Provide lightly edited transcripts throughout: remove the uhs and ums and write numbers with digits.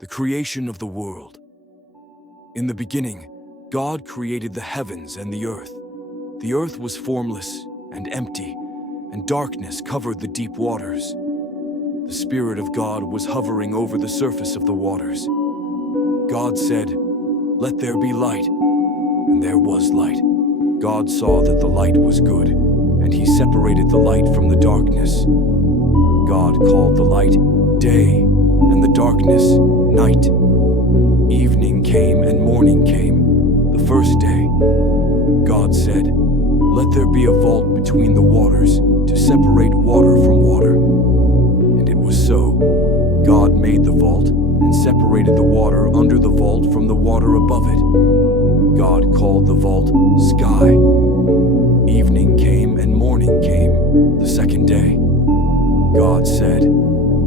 The creation of the world. In the beginning, God created the heavens and the earth. The earth was formless and empty, and darkness covered the deep waters. The Spirit of God was hovering over the surface of the waters. God said, "Let there be light," and there was light. God saw that the light was good, and he separated the light from the darkness. God called the light day, and the darkness night. Evening came and morning came, the first day. God said, "Let there be a vault between the waters to separate water from water." And it was so. God made the vault and separated the water under the vault from the water above it. God called the vault sky. Evening came and morning came, the second day. God said,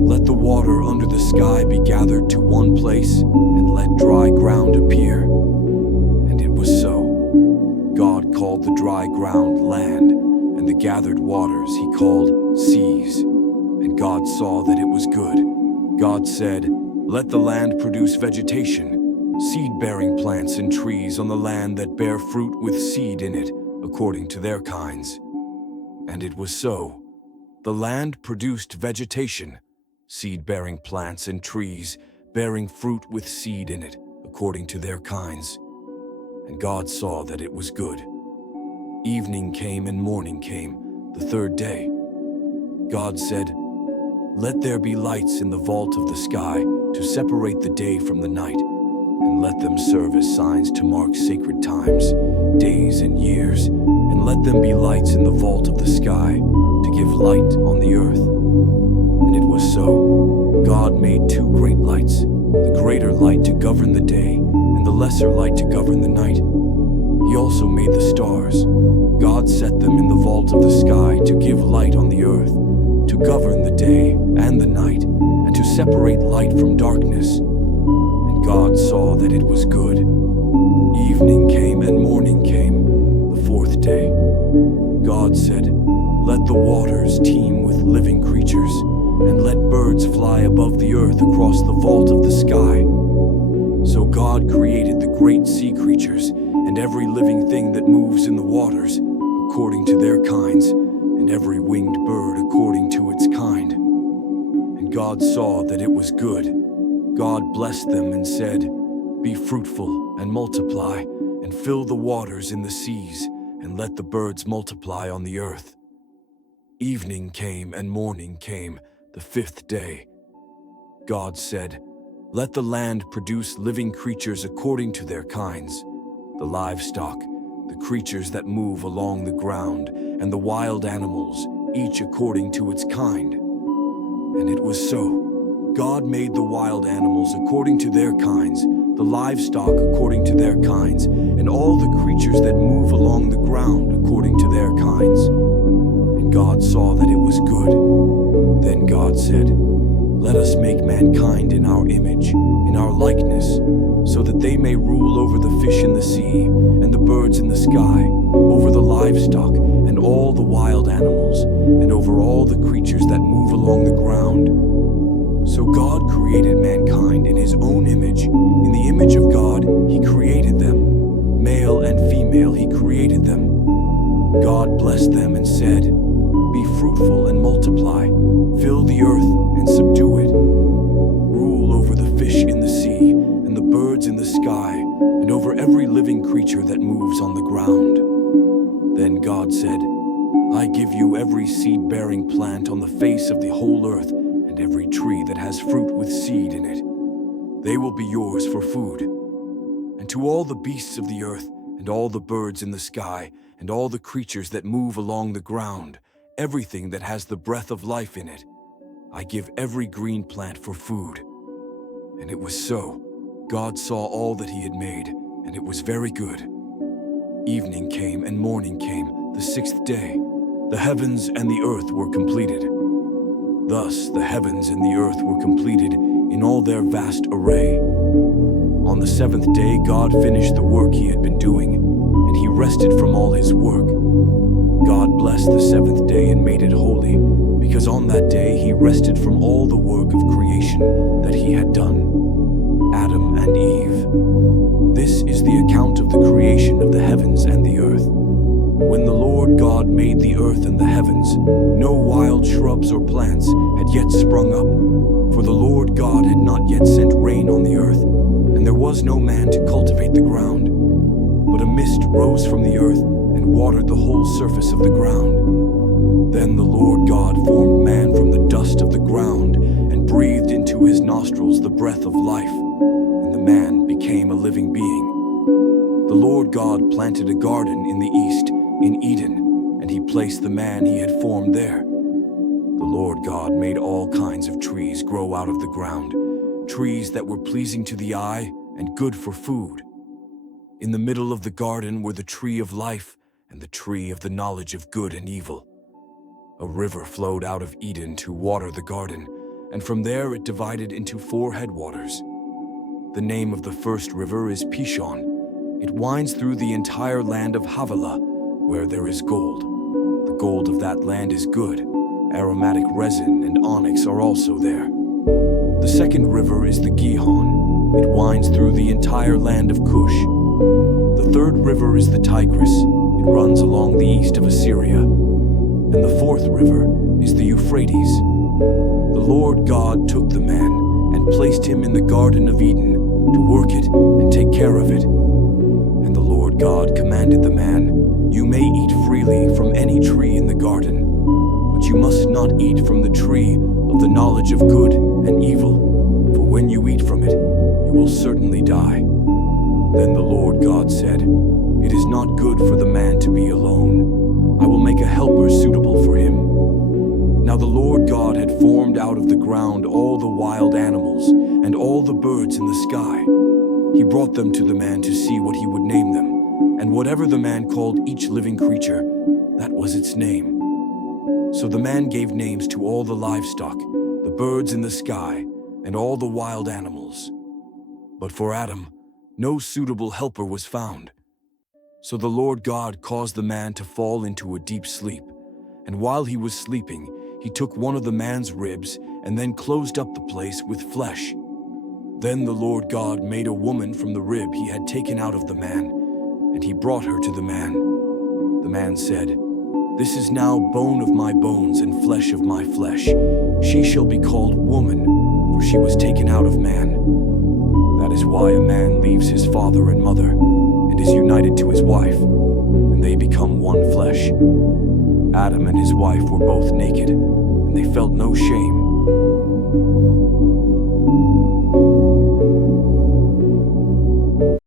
"Let the water under the sky be gathered to one place, and let dry ground appear." And it was so. God called the dry ground land, and the gathered waters he called seas. And God saw that it was good. God said, "Let the land produce vegetation, seed-bearing plants and trees on the land that bear fruit with seed in it, according to their kinds." And it was so. The land produced vegetation, seed-bearing plants and trees, bearing fruit with seed in it, according to their kinds. And God saw that it was good. Evening came and morning came, the third day. God said, "Let there be lights in the vault of the sky to separate the day from the night, and let them serve as signs to mark sacred times, days and years, and let them be lights in the vault of the sky to give light on the earth." And it was so. God made two great lights, the greater light to govern the day, and the lesser light to govern the night. He also made the stars. God set them in the vault of the sky to give light on the earth, to govern the day and the night, and to separate light from darkness. And God saw that it was good. Evening came and morning came, the fourth day. God said, "Let the waters teem with living creatures, and let birds fly above the earth across the vault of the sky." So God created the great sea creatures and every living thing that moves in the waters, according to their kinds, and every winged bird according to its kind. And God saw that it was good. God blessed them and said, "Be fruitful and multiply, and fill the waters in the seas, and let the birds multiply on the earth." Evening came and morning came, the fifth day. God said, "Let the land produce living creatures according to their kinds, the livestock, the creatures that move along the ground, and the wild animals, each according to its kind." And it was so. God made the wild animals according to their kinds, the livestock according to their kinds, and all the creatures that move along the ground according to their kinds. And God saw that it was good. Then God said, "Let us make mankind in our image, in our likeness, so that they may rule over the fish in the sea, and the birds in the sky, over the livestock, and all the wild animals, and over all the creatures that move along the ground." So God created mankind in his own image. In the image of God, he created them. Male and female, he created them. God blessed them and said, "Be fruitful and multiply, fill the earth and subdue it. Rule over the fish in the sea and the birds in the sky, and over every living creature that moves on the ground." Then God said, "I give you every seed-bearing plant on the face of the whole earth, and every tree that has fruit with seed in it. They will be yours for food. And to all the beasts of the earth, and all the birds in the sky, and all the creatures that move along the ground, everything that has the breath of life in it, I give every green plant for food." And it was so. God saw all that he had made, and it was very good. Evening came and morning came, the sixth day. The heavens and the earth were completed. Thus the heavens and the earth were completed in all their vast array. On the seventh day God finished the work he had been doing, and he rested from all his work. God blessed the seventh day and made it holy, because on that day he rested from all the work of creation that he had done. and Eve. This is the account of the creation of the heavens and the earth. When the Lord God made the earth and the heavens, no wild shrubs or plants had yet sprung up, for the Lord God had not yet sent rain on the earth, and there was no man to cultivate the ground. But a mist rose from the earth and watered the whole surface of the ground. Then the Lord God formed man from the dust of the ground and breathed into his nostrils the breath of life, and the man became a living being. The Lord God planted a garden in the east, in Eden, and he placed the man he had formed there. The Lord God made all kinds of trees grow out of the ground, trees that were pleasing to the eye and good for food. In the middle of the garden were the tree of life and the tree of the knowledge of good and evil. A river flowed out of Eden to water the garden, and from there it divided into 4 headwaters. The name of the first river is Pishon. It winds through the entire land of Havilah, where there is gold. The gold of that land is good. Aromatic resin and onyx are also there. The second river is the Gihon. It winds through the entire land of Cush. The third river is the Tigris. It runs along the east of Assyria. And the fourth river is the Euphrates. The Lord God took the man and placed him in the Garden of Eden to work it and take care of it. And the Lord God commanded the man, "You may eat freely from any tree in the garden, but you must not eat from the tree of the knowledge of good and evil, for when you eat from it, you will certainly die." Then the Lord God said, "It is not good for the man to be alone. I will make a helper suitable for him." Now the Lord God had formed out of the ground all the wild animals and all the birds in the sky. He brought them to the man to see what he would name them, and whatever the man called each living creature, that was its name. So the man gave names to all the livestock, the birds in the sky, and all the wild animals. But for Adam, no suitable helper was found. So the Lord God caused the man to fall into a deep sleep, and while he was sleeping, he took one of the man's ribs and then closed up the place with flesh. Then the Lord God made a woman from the rib he had taken out of the man, and he brought her to the man. The man said, "This is now bone of my bones and flesh of my flesh. She shall be called woman, for she was taken out of man." That is why a man leaves his father and mother and is united to his wife, and they become one flesh. Adam and his wife were both naked, and they felt no shame.